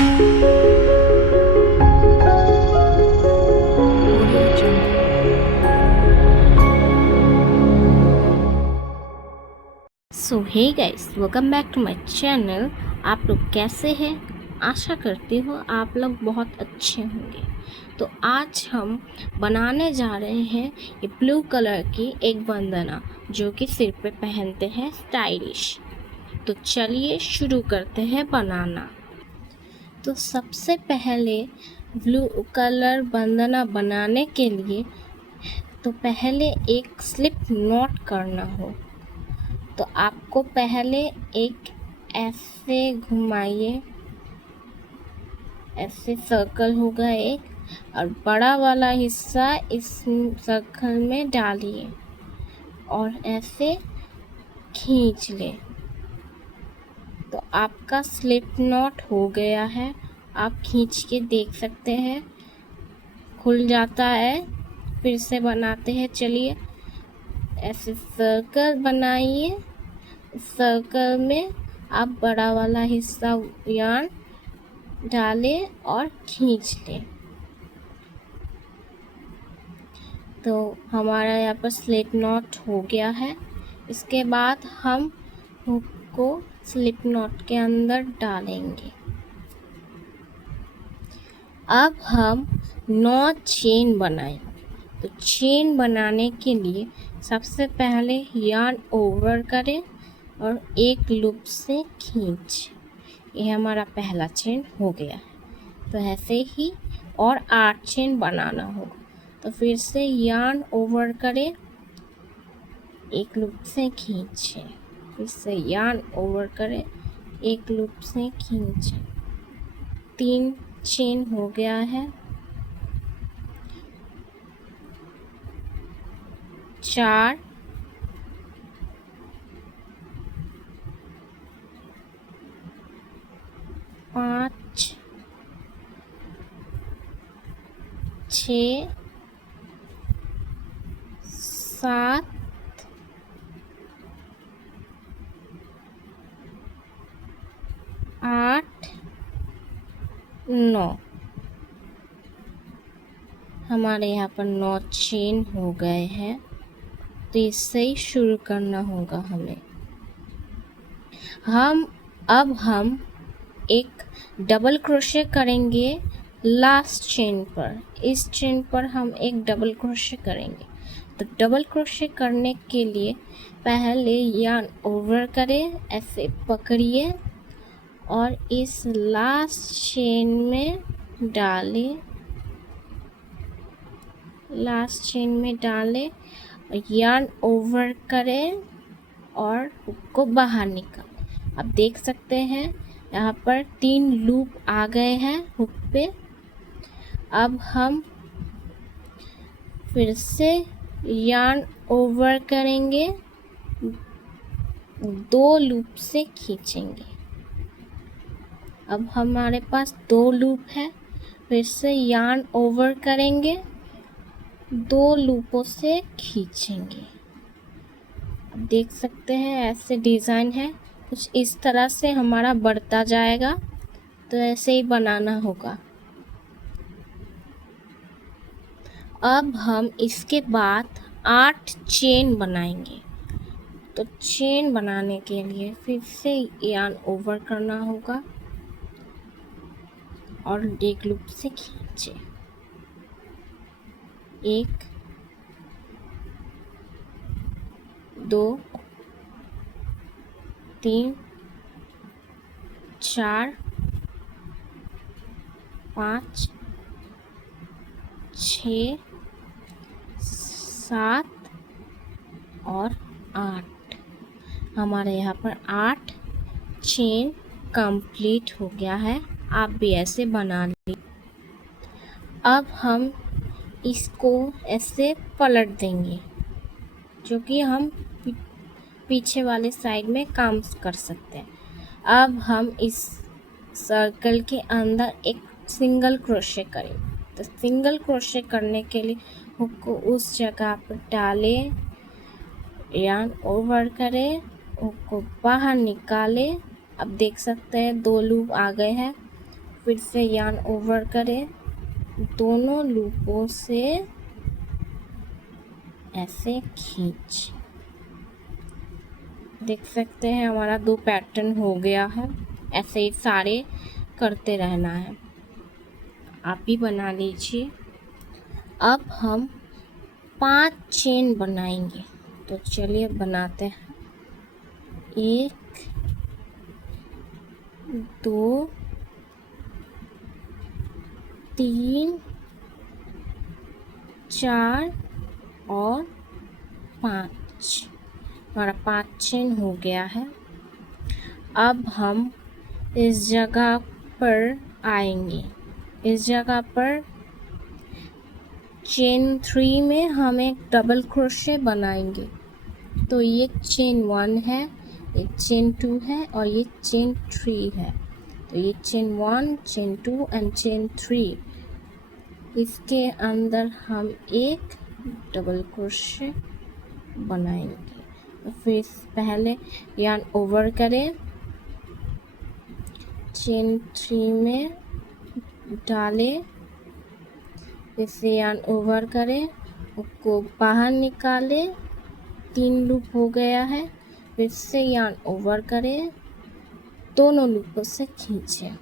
So hey guys, welcome back to my channel. आप लोग कैसे हैं? आशा करती हूँ आप लोग बहुत अच्छे होंगे। तो आज हम बनाने जा रहे हैं ये ब्लू कलर की एक बंदना, जो कि सिर पे पहनते हैं स्टाइलिश। तो चलिए शुरू करते हैं बनाना। तो सबसे पहले ब्लू कलर बंदना बनाने के लिए तो पहले एक स्लिप नॉट करना हो। तो आपको पहले एक ऐसे घुमाइए, ऐसे सर्कल होगा एक, और बड़ा वाला हिस्सा इस सर्कल में डालिए और ऐसे खींच ले। तो आपका स्लिप नॉट हो गया है। आप खींच के देख सकते हैं, खुल जाता है। फिर से बनाते हैं, चलिए। ऐसे सर्कल बनाइए, सर्कल में आप बड़ा वाला हिस्सा यार्न डालें और खींच लें। तो हमारा यहाँ पर स्लिप नॉट हो गया है। इसके बाद हम हुक को स्लिप नॉट के अंदर डालेंगे। अब हम 9 चेन बनाएंगे। तो चेन बनाने के लिए सबसे पहले यार्न ओवर करें और एक लूप से खींच। ये हमारा पहला चेन हो गया है। तो ऐसे ही और 8 चेन बनाना होगा। तो फिर से यार्न ओवर करें, एक लूप से खींचे, फिर से यार्न ओवर करें, एक लूप से खींचे। 3 चेन हो गया है। 4, 5, 6, 7, 8, 9। हमारे यहाँ पर 9 चेन हो गए हैं। तो इससे ही शुरू करना होगा हमें। हम एक डबल क्रोशे करेंगे लास्ट चेन पर। इस चेन पर हम एक डबल क्रोशे करेंगे। तो डबल क्रोशे करने के लिए पहले यार्न ओवर करें, ऐसे पकड़िए और इस लास्ट चेन में डालें, लास्ट चेन में डालें, यार्न ओवर करें और हुक को बाहर निकालें। आप देख सकते हैं यहाँ पर 3 लूप आ गए हैं हुक पे। अब हम फिर से यार्न ओवर करेंगे, 2 लूप से खींचेंगे। अब हमारे पास 2 लूप है। फिर से यार्न ओवर करेंगे, 2 लूपों से खींचेंगे। अब देख सकते हैं ऐसे डिज़ाइन है, कुछ इस तरह से हमारा बढ़ता जाएगा। तो ऐसे ही बनाना होगा। अब हम इसके बाद 8 चेन बनाएंगे। तो चेन बनाने के लिए फिर से यार्न ओवर करना होगा और एक लूप से खींचे। 1, 2, 3, 4, 5, 6, 7 और 8। हमारे यहाँ पर 8 चेन कंप्लीट हो गया है। आप भी ऐसे बना ली। अब हम इसको ऐसे पलट देंगे, जो कि हम पीछे वाले साइड में काम कर सकते हैं। अब हम इस सर्कल के अंदर एक सिंगल क्रोशे करेंगे। तो सिंगल क्रोशे करने के लिए हुक को उस जगह पर डालें, यार्न ओवर करें, हुक को बाहर निकालें। अब देख सकते हैं 2 लूप आ गए हैं। फिर से यार्न ओवर करें, दोनों लूपों से ऐसे खींच। देख सकते हैं हमारा 2 पैटर्न हो गया है। ऐसे ही सारे करते रहना है, आप भी बना लीजिए। अब हम 5 चेन बनाएंगे, तो चलिए बनाते हैं। 1 2 3 4 और 5। हमारा 5 चेन हो गया है। अब हम इस जगह पर आएंगे। इस जगह पर चेन 3 में हम एक डबल क्रोशे बनाएंगे। तो ये चेन 1 है, ये चेन 2 है और ये चेन 3 है। तो ये चेन 1, चेन 2 एंड चेन 3। इसके अंदर हम एक डबल क्रोशे बनाएंगे। तो फिर पहले यार्न ओवर करें, चेन 3 में डालें, इसे यार्न ओवर करें, उसको बाहर निकालें। 3 लूप हो गया है। फिर से यार्न ओवर करें, दोनों लूपों से खींचें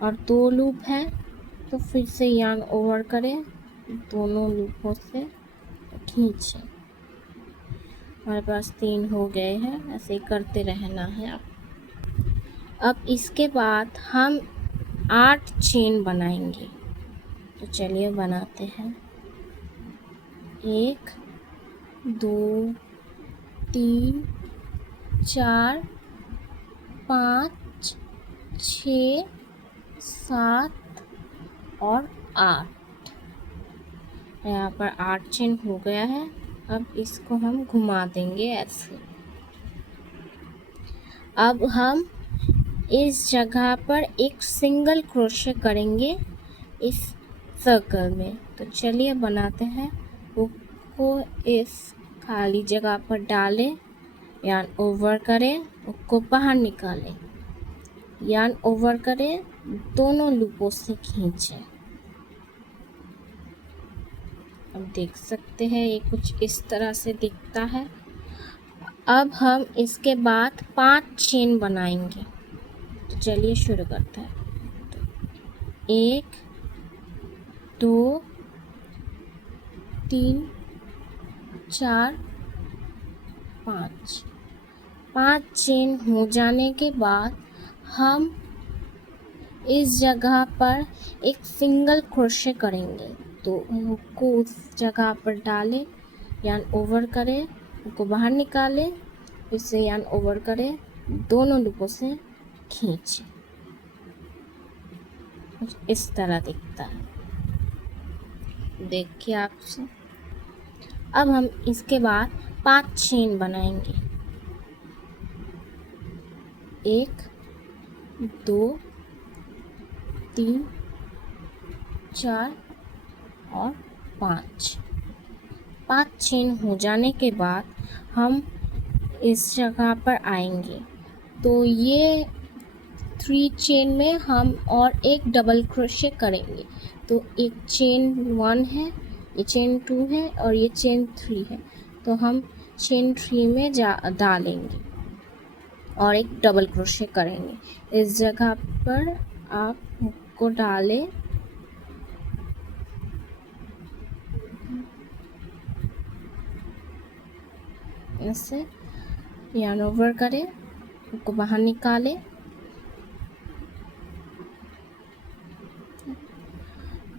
और 2 लूप है, तो फिर से यार्न ओवर करें, दोनों लूपों से खींचें। हमारे पास 3 हो गए हैं। ऐसे ही करते रहना है आप। अब इसके बाद हम 8 चेन बनाएंगे, तो चलिए बनाते हैं। 1 2 3 4 5 6 7 और 8। यहाँ पर 8 चेन हो गया है। अब इसको हम घुमा देंगे ऐसे। अब हम इस जगह पर एक सिंगल क्रोशे करेंगे इस सर्कल में। तो चलिए बनाते हैं। उसको इस खाली जगह पर डालें, यार्न ओवर करें, उसको बाहर निकालें, यार्न ओवर करें, दोनों लूपों से खींचें। अब देख सकते हैं ये कुछ इस तरह से दिखता है। अब हम इसके बाद 5 चेन बनाएंगे, तो चलिए शुरू करते हैं। 1 2 3 4 5। 5 चेन हो जाने के बाद हम इस जगह पर एक सिंगल क्रोशे करेंगे। तो उसको उस जगह पर डालें, यार्न ओवर करें, उसको बाहर निकालें, फिर से यार्न ओवर करें, दोनों लूपों से खींचें। इस तरह दिखता है, देखिए आपसे। अब हम इसके बाद 5 चेन बनाएंगे। 1 2 3 4 और 5। 5 चेन हो जाने के बाद हम इस जगह पर आएंगे। तो ये 3 चेन में हम और एक डबल क्रोशे करेंगे। तो एक चेन 1 है, ये चेन 2 है और ये चेन 3 है। तो हम चेन 3 में डालेंगे और एक डबल क्रोशे करेंगे। इस जगह पर आप को डालें, ऐसे यार्न ओवर करें, उसको बाहर निकालें,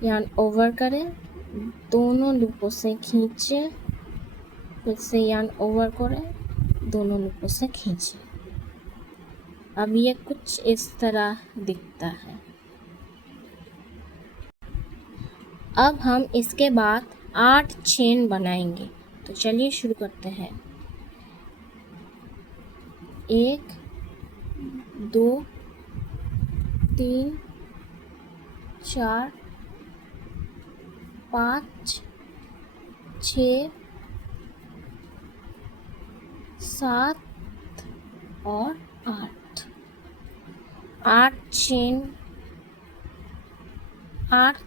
यार्न ओवर करें, दोनों लूपों से खींचें, फिर से यार्न ओवर करें, दोनों लूपों से खींचें। अब ये कुछ इस तरह दिखता है। अब हम इसके बाद 8 चेन बनाएंगे, तो चलिए शुरू करते हैं। 1 2 3 4 5 6 7 और 8। 8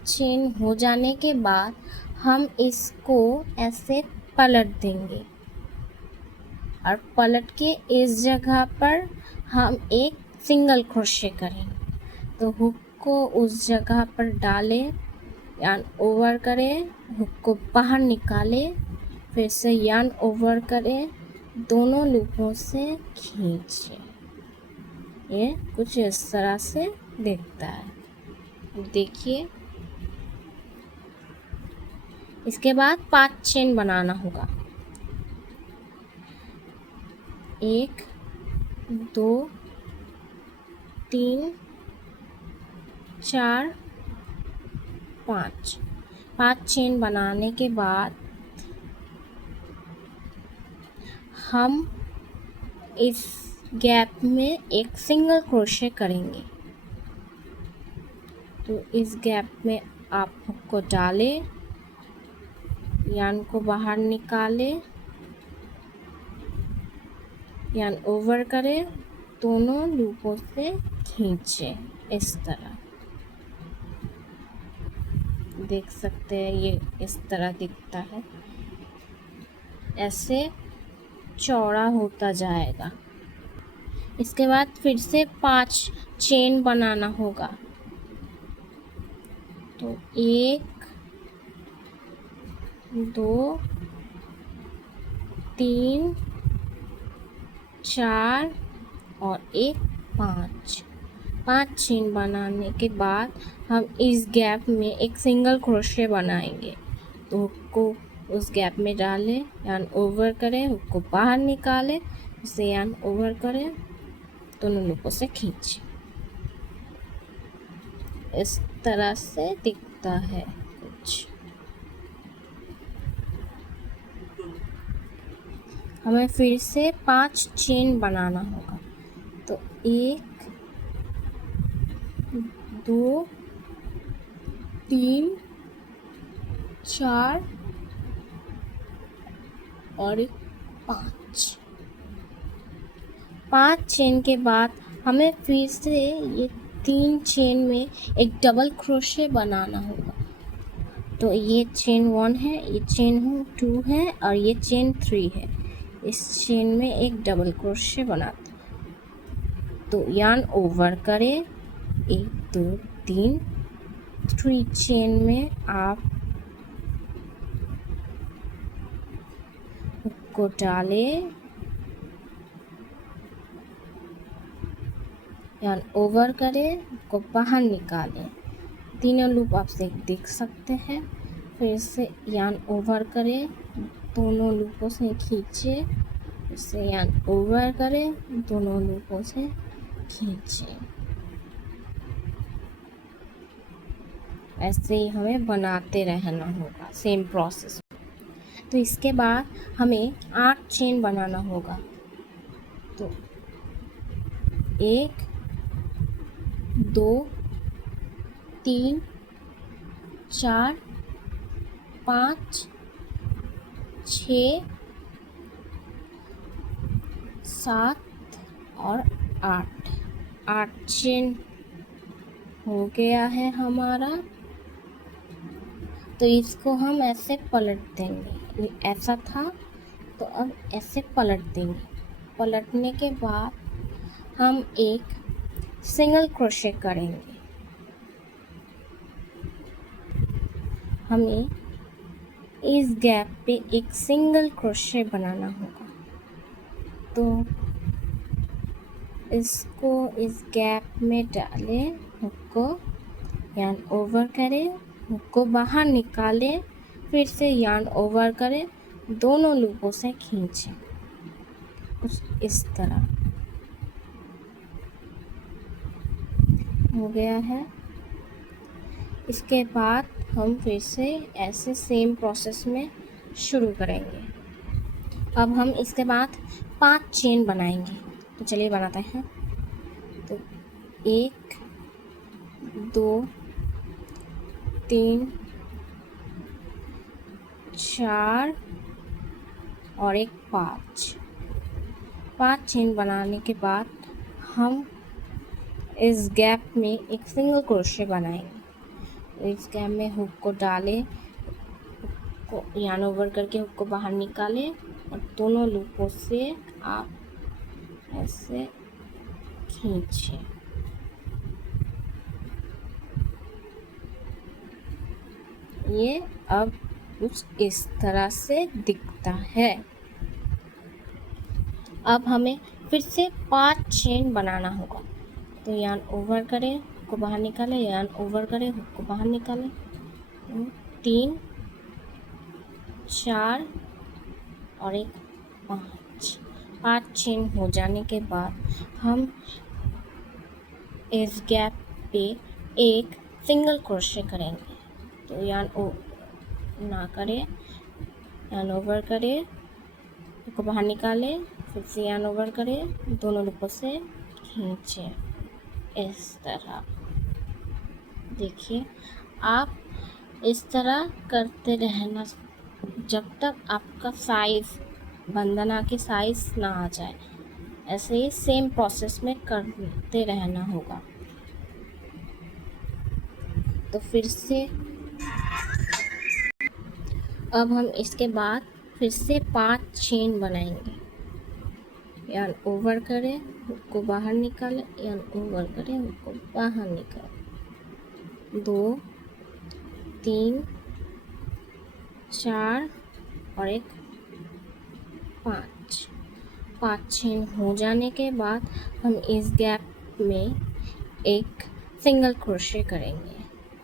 चेन हो जाने के बाद हम इसको ऐसे पलट देंगे और पलट के इस जगह पर हम एक सिंगल क्रोशे करेंगे। तो हुक को उस जगह पर डालें, यार्न ओवर करें, हुक को बाहर निकालें, फिर से यार्न ओवर करें, दोनों लूपों से खींचें। ये कुछ इस तरह से दिखता है, देखिए। इसके बाद 5 चेन बनाना होगा। 1 2 3 4 5 चेन बनाने के बाद हम इस गैप में एक सिंगल क्रोशे करेंगे। तो इस गैप में आप हुक को डालें, यार्न को बाहर निकालें, यार्न ओवर करें, दोनों लूपों से खींचें इस तरह। देख सकते हैं ये इस तरह दिखता है, ऐसे चौड़ा होता जाएगा। इसके बाद फिर से 5 चेन बनाना होगा। तो 1 2 3 4 और 5 चेन बनाने के बाद हम इस गैप में एक सिंगल क्रोशे बनाएंगे। तो हुक को उस गैप में डालें, यार्न ओवर करें, हुक को बाहर निकालें, इसे यार्न ओवर करें, दोनों लूपों से खींचें। इस तरह से दिखता है कुछ। हमें फिर से 5 चेन बनाना होगा। तो 1 2 3 4 और 5 चेन के बाद हमें फिर से ये 3 चेन में एक डबल क्रोशे बनाना होगा। तो ये चेन 1 है, ये चेन 2 है और ये चेन 3 है। इस चेन में एक डबल क्रोशे बनाते हैं। तो यार्न ओवर करें, 1 2 3 चेन में आप हुक को डालें, यार्न ओवर करें, हुक को बाहर निकालें, तीनों लूप आप देख सकते हैं। फिर से यार्न ओवर करें, दोनों लूपों से खींचे, फिर से यार्न ओवर करें, दोनों लूपों से खींचे। ऐसे ही हमें बनाते रहना होगा, सेम प्रोसेस। तो इसके बाद हमें 8 चेन बनाना होगा। तो 1 2 3 4 5 6 7 और 8 चेन हो गया है हमारा। तो इसको हम ऐसे पलट देंगे, ऐसा था तो अब ऐसे पलट देंगे। पलटने के बाद हम एक सिंगल क्रोशे करेंगे। हमें इस गैप पे एक सिंगल क्रोशे बनाना होगा। तो इसको इस गैप में डालें, हुक को यार्न ओवर करें, हुक को बाहर निकालें, फिर से यार्न ओवर करें, दोनों लूपों से खींचें कुछ इस तरह। हो गया है। इसके बाद हम फिर से ऐसे सेम प्रोसेस में शुरू करेंगे। अब हम इसके बाद 5 चेन बनाएंगे। तो चलिए बनाते हैं। तो 1 2 3 4 और 5 चेन बनाने के बाद हम इस गैप में एक सिंगल क्रोशे बनाएंगे। तो इस गैप में हुक को डालें, को यार्न ओवर करके हुक को बाहर निकालें और दोनों लूपों से आप ऐसे खींचे। ये अब कुछ इस तरह से दिखता है। अब हमें फिर से 5 चेन बनाना होगा। तो यार्न ओवर करें, हुक को बाहर निकालें, यार्न ओवर करें, हुक को बाहर निकालें। 3 4 और एक 5 चेन हो जाने के बाद हम इस गैप पे एक सिंगल क्रोशे करेंगे। तो यार्न ना करें, यार्न ओवर करें, हुक को बाहर निकालें, फिर से यार्न ओवर करें, दोनों लूपों से खींचें इस तरह। देखिए, आप इस तरह करते रहना जब तक आपका साइज, बंधना की साइज ना आ जाए। ऐसे ही सेम प्रोसेस में करते रहना होगा। तो फिर से अब हम इसके बाद फिर से 5 चेन बनाएंगे। यार्न ओवर करें, हुक को बाहर निकालें, यार्न ओवर करें, हुक को बाहर निकालें। 2 3 4 और एक 5 चेन हो जाने के बाद हम इस गैप में एक सिंगल क्रोशे करेंगे।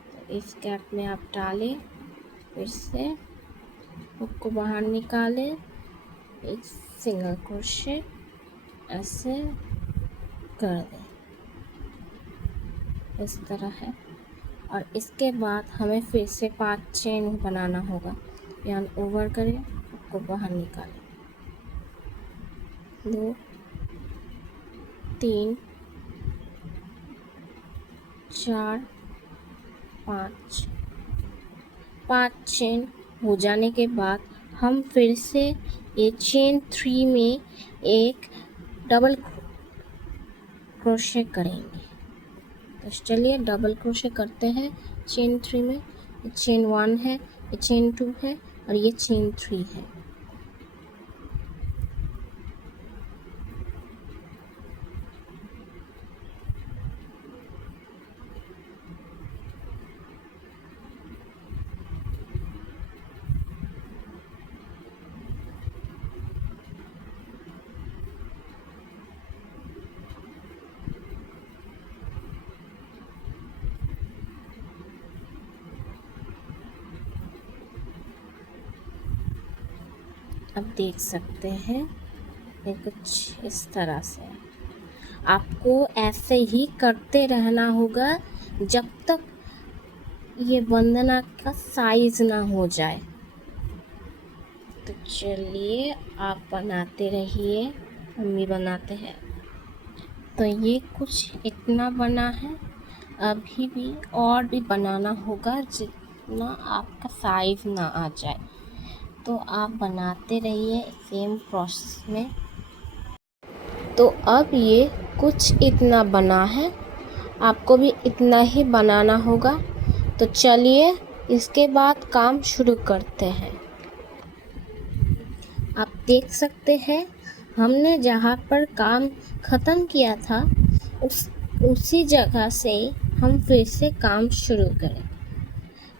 तो इस गैप में आप डालें, फिर से हुक को बाहर निकालें, एक सिंगल क्रोशे ऐसे कर दें, इस तरह है। और इसके बाद हमें फिर से 5 चेन बनाना होगा। यार्न ओवर करें, हुक को बाहर निकालें। 2 3 4 5 चेन हो जाने के बाद हम फिर से ये चेन 3 में एक डबल क्रोशे करेंगे। तो चलिए डबल क्रोशे करते हैं चेन 3 में। ये चेन 1 है, ये चेन 2 है और ये चेन 3 है। अब देख सकते हैं ये कुछ इस तरह से। आपको ऐसे ही करते रहना होगा जब तक ये बंधना का साइज ना हो जाए। तो चलिए आप बनाते रहिए, हम भी बनाते हैं। तो ये कुछ इतना बना है, अभी भी और भी बनाना होगा जितना आपका साइज ना आ जाए। तो आप बनाते रहिए सेम प्रोसेस में। तो अब ये कुछ इतना बना है, आपको भी इतना ही बनाना होगा। तो चलिए इसके बाद काम शुरू करते हैं। आप देख सकते हैं हमने जहाँ पर काम ख़त्म किया था उसी जगह से हम फिर से काम शुरू करें।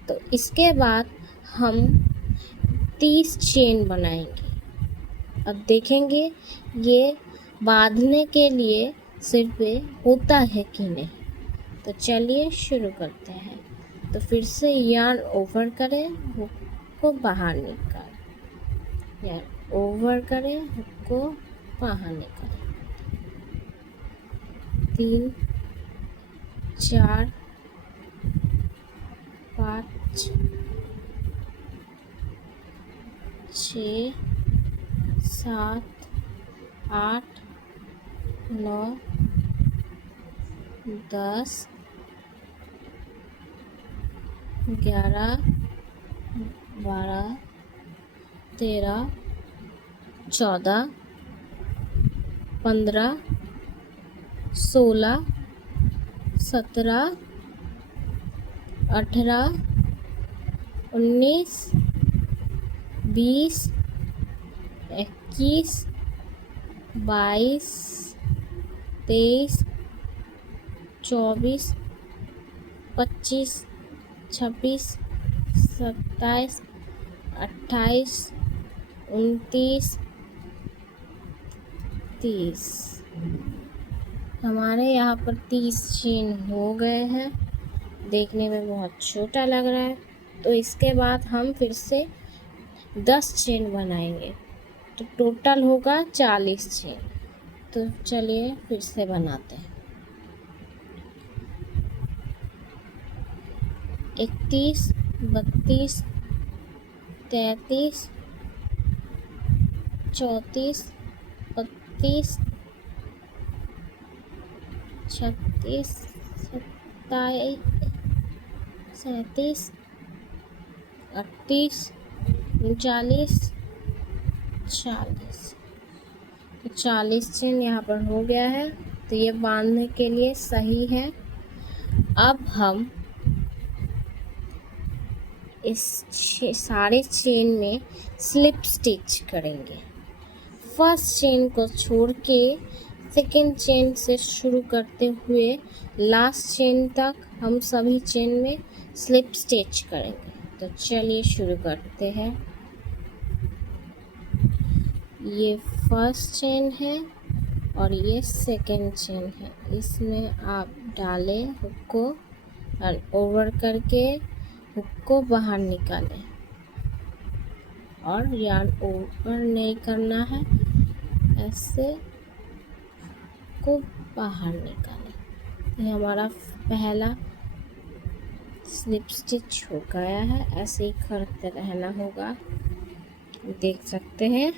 तो इसके बाद हम 30 चेन बनाएंगे। अब देखेंगे ये बांधने के लिए सिर पे होता है कि नहीं। तो चलिए शुरू करते हैं। तो फिर से यार्न ओवर करें, हुक को बाहर निकालें, यार्न ओवर करें, हुक को बाहर निकालें। 3 4 5 6 7 8 9 10 11 12 13 14 15 16 17, 18, 19, 20, 21, 22, 23, 24, 25, 26, 27, 28, 29, 30। हमारे यहाँ पर 30 चेन हो गए हैं। देखने में बहुत छोटा लग रहा है, तो इसके बाद हम फिर से 10 चेन बनाएंगे, तो टोटल होगा 40 चेन। तो चलिए फिर से बनाते हैं। 31, 32, 33, 34, 35, 36, 27, 37, 38, 39, 40। तो 40 चेन यहाँ पर हो गया है, तो ये बांधने के लिए सही है। अब हम इस सारे चेन में स्लिप स्टिच करेंगे। फर्स्ट चेन को छोड़ के सेकेंड चेन से शुरू करते हुए लास्ट चेन तक हम सभी चेन में स्लिप स्टिच करेंगे। तो चलिए शुरू करते हैं। ये फर्स्ट चेन है और ये सेकेंड चेन है। इसमें आप डालें हुक को और ओवर करके हुक को बाहर निकालें, और यार्न ओवर नहीं करना है, ऐसे को बाहर निकालें। ये हमारा पहला स्लिप स्टिच हो गया है। ऐसे ही करते रहना होगा। देख सकते हैं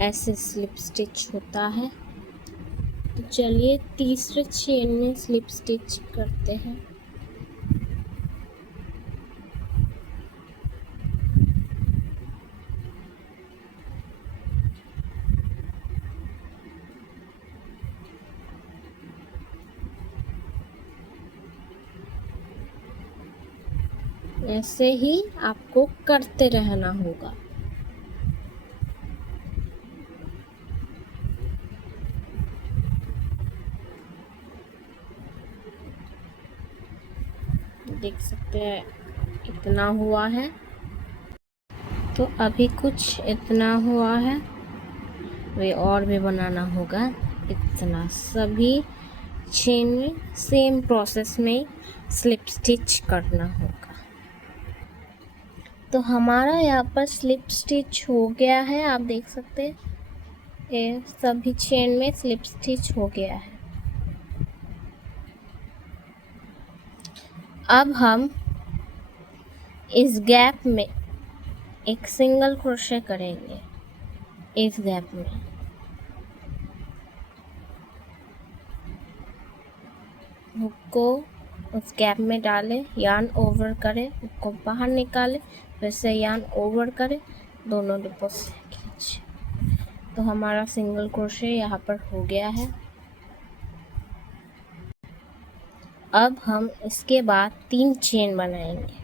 ऐसे स्लिप स्टिच होता है। तो चलिए तीसरे चेन में स्लिप स्टिच करते हैं। ऐसे ही आपको करते रहना होगा। देख सकते हैं इतना हुआ है, तो अभी कुछ इतना हुआ है, वे और भी बनाना होगा इतना। सभी चेन में सेम प्रोसेस में स्लिप स्टिच करना होगा। तो हमारा यहाँ पर स्लिप स्टिच हो गया है। आप देख सकते हैं ये सभी चेन में स्लिप स्टिच हो गया है। अब हम इस गैप में एक सिंगल क्रोशे करेंगे। इस गैप में हुक को उस गैप में डालें, यार्न ओवर करें, हुक को बाहर निकालें, फिर से यार्न ओवर करें, दोनों डिब्बों से खींचें। तो हमारा सिंगल क्रोशे यहाँ पर हो गया है। अब हम इसके बाद 3 चेन बनाएंगे।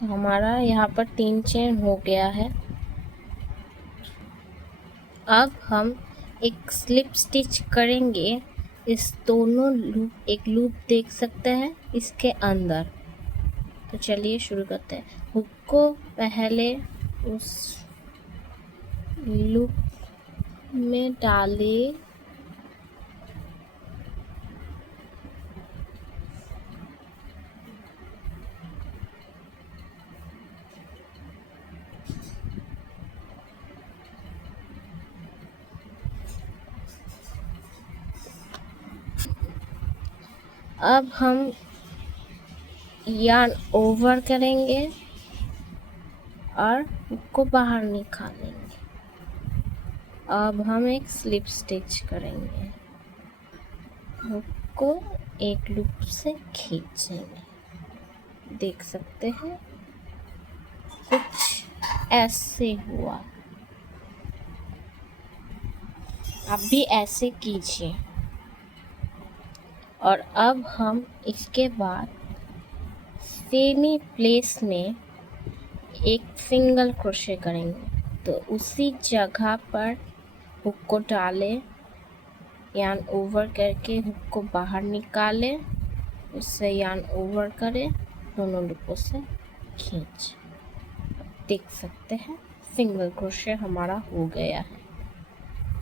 तो हमारा यहाँ पर 3 चेन हो गया है। अब हम एक स्लिप स्टिच करेंगे इस दोनों लूप, एक लूप देख सकते हैं इसके अंदर। तो चलिए शुरू करते हैं। हुक को पहले उस लूप में डालें, अब हम यार्न ओवर करेंगे और हुक को बाहर निकालेंगे। अब हम एक स्लिप स्टिच करेंगे, हुक को एक लूप से खींचेंगे। देख सकते हैं कुछ ऐसे हुआ। आप भी ऐसे कीजिए। और अब हम इसके बाद सेमी प्लेस में एक सिंगल क्रोशे करेंगे। तो उसी जगह पर हुक को डालें, यार्न ओवर करके हुक को बाहर निकालें, उससे यार्न ओवर करें, दोनों लूपों से खींच। देख सकते हैं सिंगल क्रोशे हमारा हो गया है।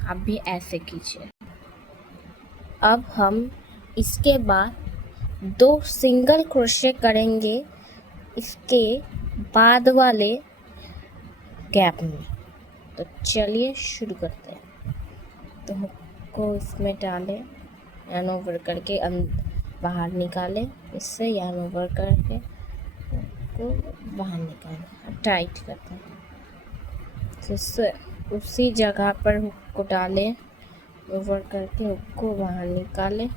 आप भी ऐसे कीजिए। अब हम इसके बाद 2 सिंगल क्रोशे करेंगे इसके बाद वाले गैप में। तो चलिए शुरू करते हैं। तो हुक को इसमें डालें, यार्न ओवर करके बाहर निकालें, इससे यार्न ओवर करके को बाहर निकालें, टाइट करते हैं। इससे उसी जगह पर हुक को डालें, ओवर करके हुक को बाहर निकालें,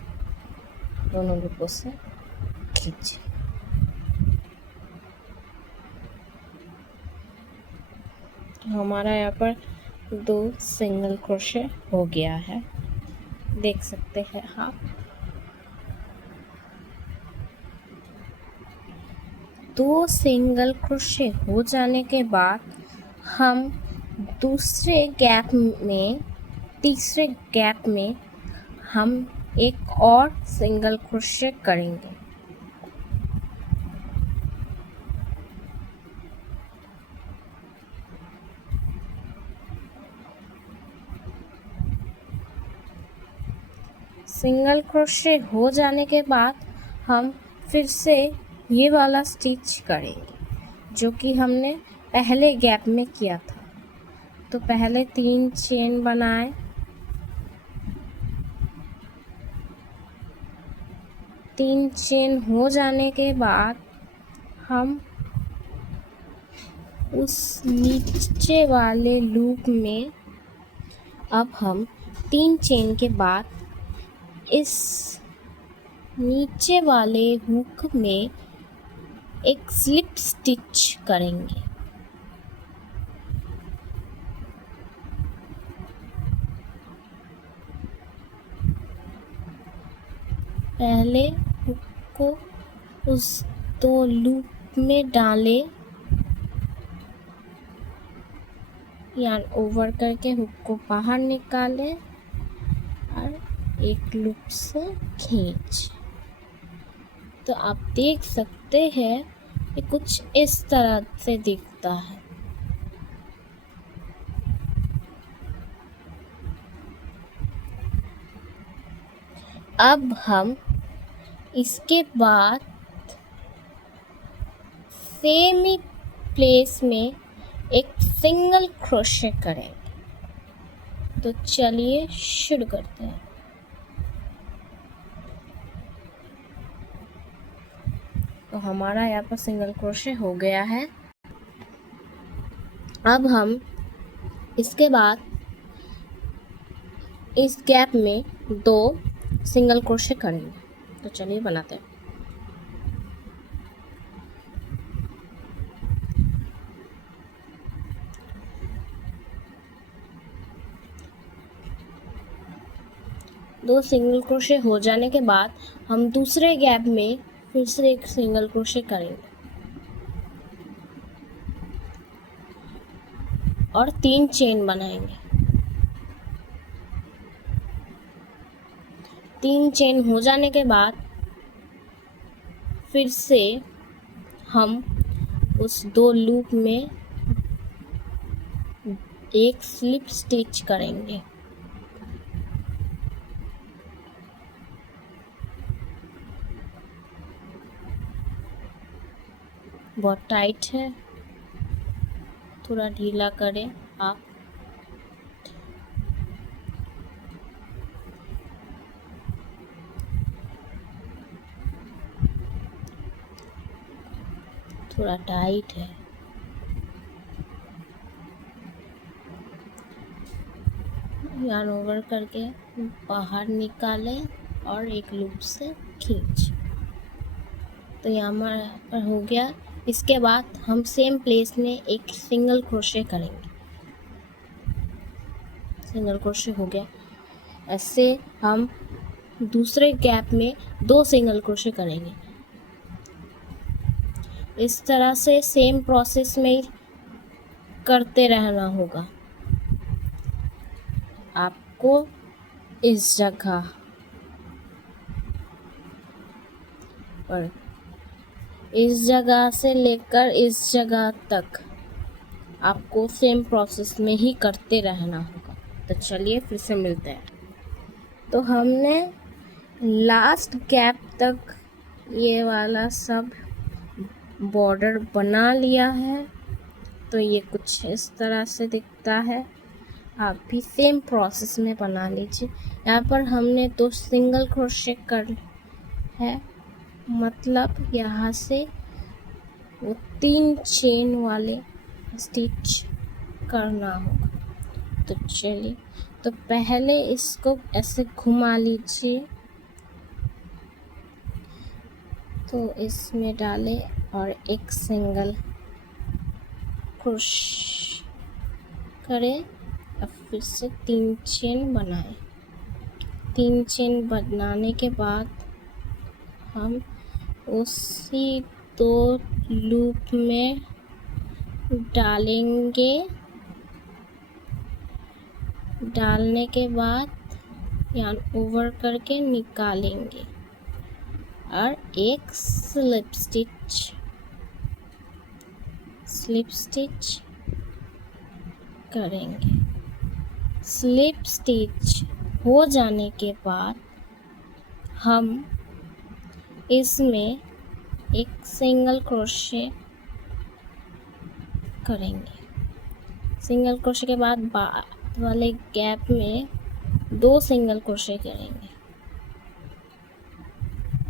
दोनों लूपों से खींचें। हमारा यहाँ पर 2 सिंगल क्रोशे हो गया है, देख सकते हैं आप। 2 सिंगल क्रोशे हो जाने के बाद हम दूसरे गैप में, तीसरे गैप में हम एक और सिंगल क्रोशे करेंगे। सिंगल क्रोशे हो जाने के बाद हम फिर से ये वाला स्टिच करेंगे जो कि हमने पहले गैप में किया था। तो पहले 3 चेन बनाए, तीन चेन हो जाने के बाद हम उस नीचे वाले लूप में, अब हम 3 चेन के बाद इस नीचे वाले हुक में एक स्लिप स्टिच करेंगे। पहले हुक को उस 2 लूप में डालें, यार्न ओवर करके हुक को बाहर निकालें और एक लूप से खींच। तो आप देख सकते हैं ये कुछ इस तरह से दिखता है। अब हम इसके बाद सेमी प्लेस में एक सिंगल क्रोशे करेंगे। तो चलिए शुरू करते हैं। तो हमारा यहाँ पर सिंगल क्रोशे हो गया है। अब हम इसके बाद इस गैप में 2 सिंगल क्रोशे करेंगे। तो चलिए बनाते हैं। दो सिंगल क्रोशे हो जाने के बाद हम दूसरे गैप में फिर से एक सिंगल क्रोशे करेंगे और 3 चेन बनाएंगे। 3 चेन हो जाने के बाद फिर से हम उस 2 लूप में एक स्लिप स्टिच करेंगे। बहुत टाइट है, थोड़ा ढीला करें आप। थोड़ा टाइट है। यार्न ओवर करके बाहर निकालें और एक लूप से खींच। तो यहाँ पर हो गया इसके बाद हम सेम प्लेस में एक सिंगल क्रोशे करेंगे। सिंगल क्रोशे हो गया। ऐसे हम दूसरे गैप में 2 सिंगल क्रोशे करेंगे। इस तरह से सेम प्रोसेस में करते रहना होगा। आपको इस जगह पर इस जगह से लेकर इस जगह तक आपको सेम प्रोसेस में ही करते रहना होगा। तो चलिए फिर से मिलते हैं। तो हमने लास्ट गैप तक ये वाला सब बॉर्डर बना लिया है। तो ये कुछ इस तरह से दिखता है। आप भी सेम प्रोसेस में बना लीजिए। यहाँ पर हमने 2 सिंगल क्रोशे कर है, मतलब यहाँ से वो 3 चेन वाले स्टिच करना होगा। तो चलिए, तो पहले इसको ऐसे घुमा लीजिए। तो इसमें डालें और एक सिंगल क्रोश करें और फिर से 3 चेन बनाएं। 3 चेन बनाने के बाद हम उसी 2 लूप में डालेंगे। डालने के बाद यान ओवर करके निकालेंगे और एक स्लिप स्टिच करेंगे। स्लिप स्टिच हो जाने के बाद हम इसमें एक सिंगल क्रोशे करेंगे। सिंगल क्रोशे के बाद वाले गैप में 2 सिंगल क्रोशे करेंगे।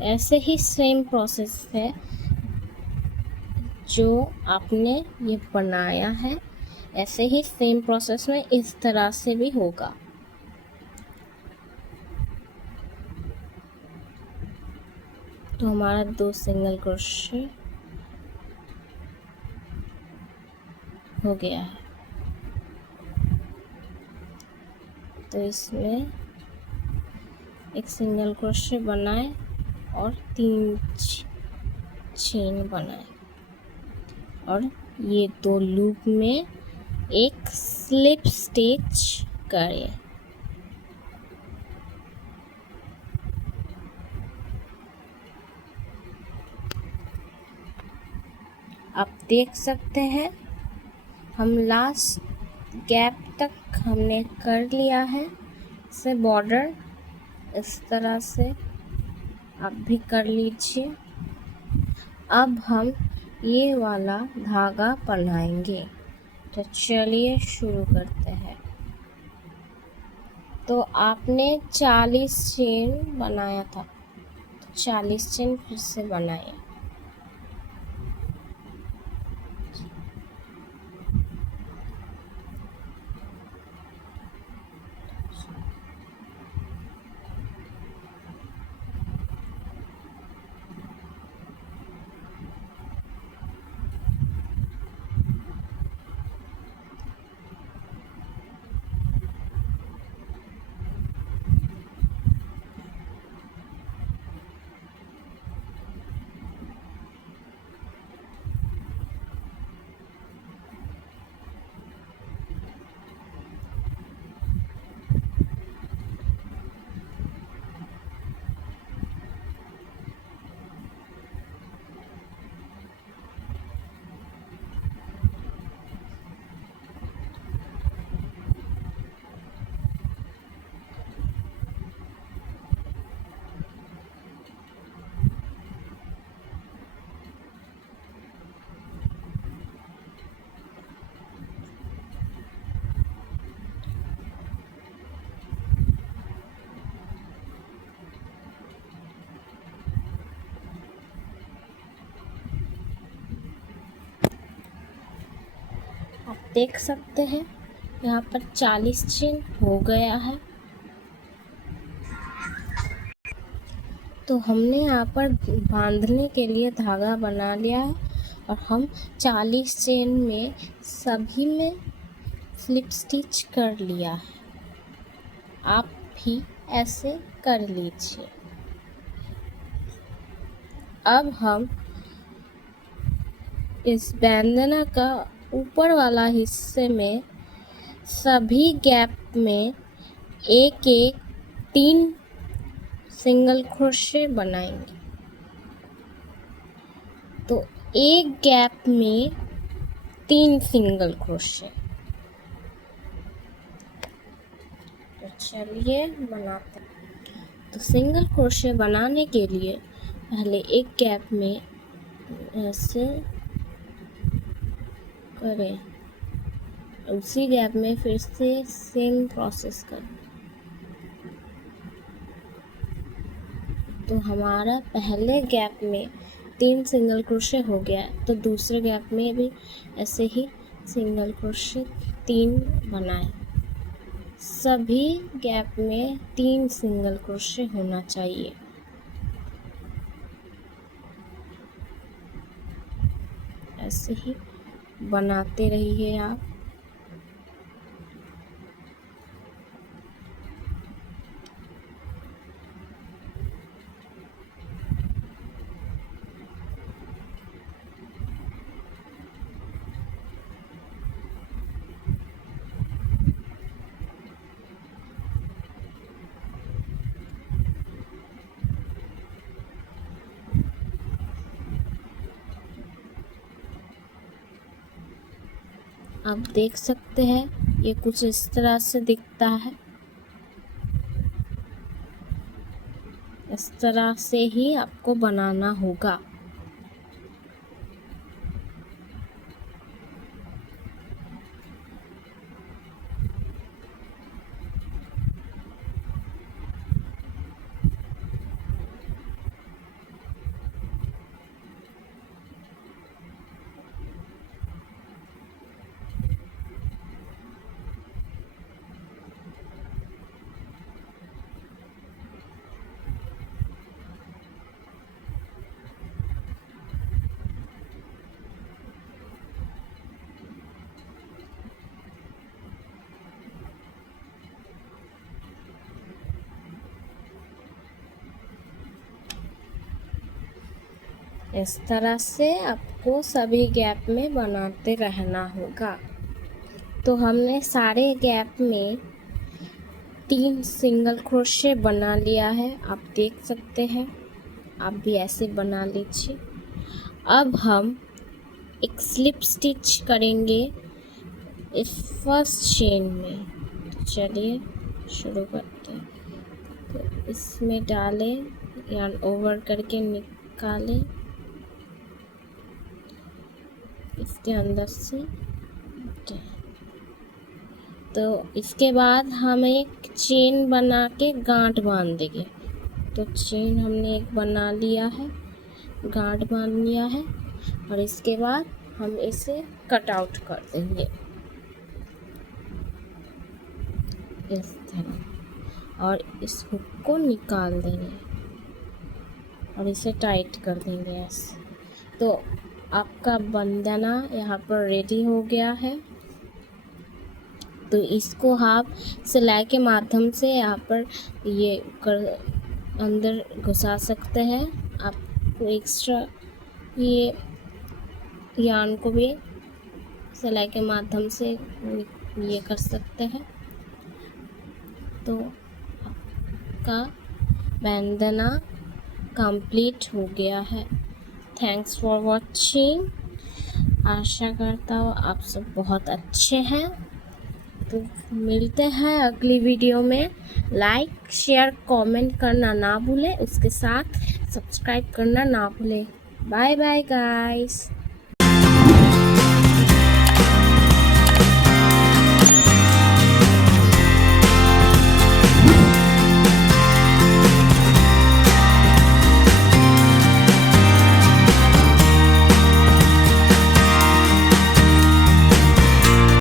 ऐसे ही सेम प्रोसेस है जो आपने ये बनाया है, ऐसे ही सेम प्रोसेस में इस तरह से भी होगा। तो हमारा 2 सिंगल क्रोशे हो गया है। तो इसमें एक सिंगल क्रोशे बनाए और 3 चेन बनाए और ये 2 लूप में एक स्लिप स्टिच करें। आप देख सकते हैं हम लास्ट गैप तक हमने कर लिया है। इसे बॉर्डर इस तरह से आप भी कर लीजिए। अब हम ये वाला धागा बनाएंगे। तो चलिए शुरू करते हैं। तो आपने 40 चेन बनाया था, तो 40 चेन फिर से बनाए। आप देख सकते हैं यहाँ पर 40 चेन हो गया है। तो हमने यहाँ पर बांधने के लिए धागा बना लिया है और हम 40 चेन में सभी में स्लिप स्टिच कर लिया है। आप भी ऐसे कर लीजिए। अब हम इस बैंदना का ऊपर वाला हिस्से में सभी गैप में एक एक 3 सिंगल क्रोशे बनाएंगे। तो एक गैप में 3 सिंगल क्रोशे। तो चलिए बनाते हैं। तो सिंगल क्रोशे बनाने के लिए पहले एक गैप में ऐसे करें, उसी गैप में फिर से सेम प्रोसेस करें। तो हमारा पहले गैप में 3 सिंगल क्रोशे हो गया, तो दूसरे गैप में भी ऐसे ही सिंगल क्रोशे 3 बनाएं। सभी गैप में 3 सिंगल क्रोशे होना चाहिए। ऐसे ही बनाते रहिए आप। आप देख सकते हैं ये कुछ इस तरह से दिखता है। इस तरह से ही आपको बनाना होगा। इस तरह से आपको सभी गैप में बनाते रहना होगा। तो हमने सारे गैप में 3 सिंगल क्रोशे बना लिया है, आप देख सकते हैं। आप भी ऐसे बना लीजिए। अब हम एक स्लिप स्टिच करेंगे इस फर्स्ट चेन में। तो चलिए शुरू करते हैं। तो इसमें डालें, यार्न ओवर करके निकालें इसके अंदर से। तो इसके बाद हम एक चेन बना के गांठ बांध देंगे। तो चेन हमने एक बना लिया है, गांठ बांध लिया है, और इसके बाद हम इसे कट आउट कर देंगे इस तरह, और इस हुक को निकाल देंगे और इसे टाइट कर देंगे ऐसे। तो आपका बंधना यहाँ पर रेडी हो गया है। तो इसको आप सिलाई के माध्यम से यहाँ पर ये कर अंदर घुसा सकते हैं। आपको एक्स्ट्रा ये यार्न को भी सिलाई के माध्यम से ये कर सकते हैं। तो आपका बंधना कंप्लीट हो गया है। Thanks for watching. आशा करता हूँ आप सब बहुत अच्छे हैं। तो मिलते हैं अगली वीडियो में। लाइक शेयर कमेंट करना ना भूलें, उसके साथ सब्सक्राइब करना ना भूलें। Bye bye guys.